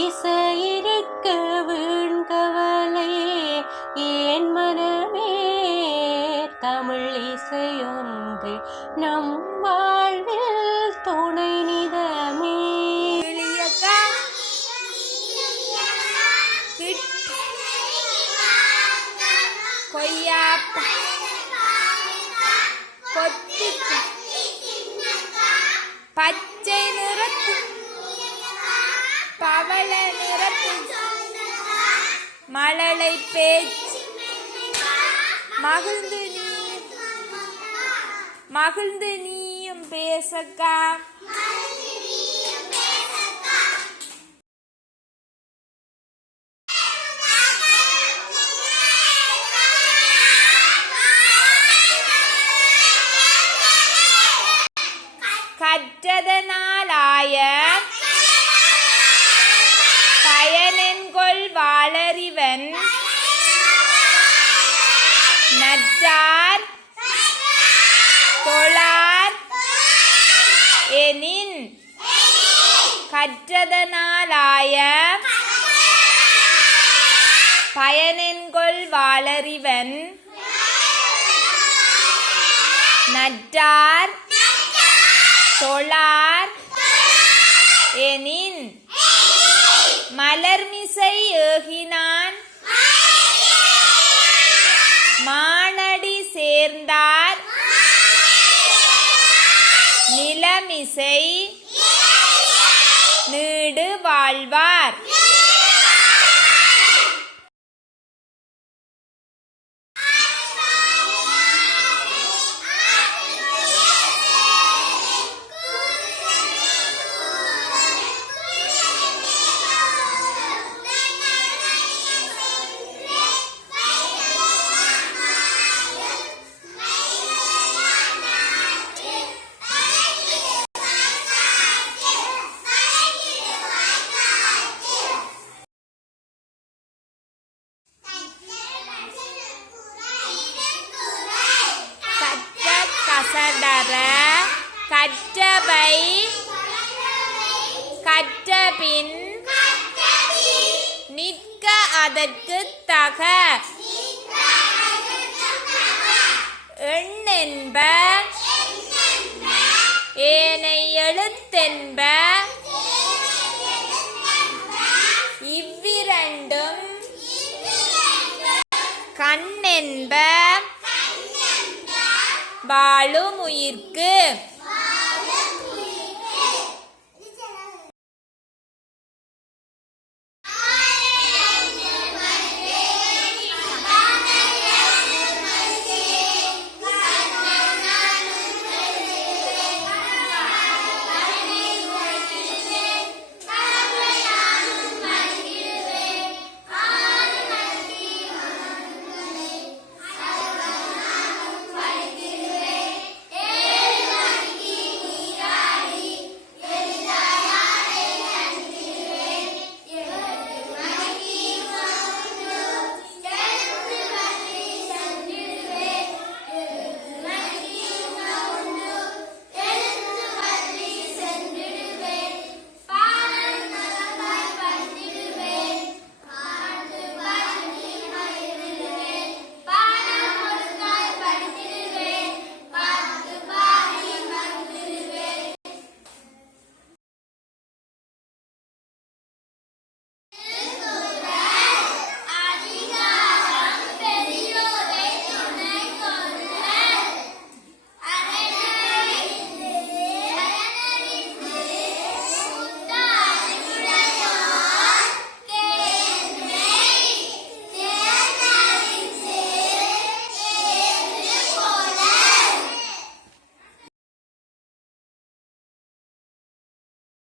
இசையிருக்க வீண்கவலை ஏன் மனமே தமிழ் இசையொன்று நம் வாழ்வில் துணை நிதமே. கொய்யாப்பா கொத்தி பச்சை நிறத்து பவள நிறத்து மழலை பேச்சு மகிழ்ந்து நீயும் பேசக்கா. கற்றதனாலாய பயனென்கொள் வாளறிவன் நற்றார் தொழார் எனின். கற்றதனாலாய பயனென்கொள் வாளறிவன் நற்றார் தொழார் எனின். மலர்மிசை ஏகினான் மானடி சேர்ந்தார் நிலமிசை நீடு வாழ்வார். கசடர கற்றவை கற்றபின் நிற்க அதற்கு தக எண்ணென்ப ஏனை எழுத்தென்ப இவ்விரண்டும் கண்ணென்ப வாழும் உயிர்க்கு.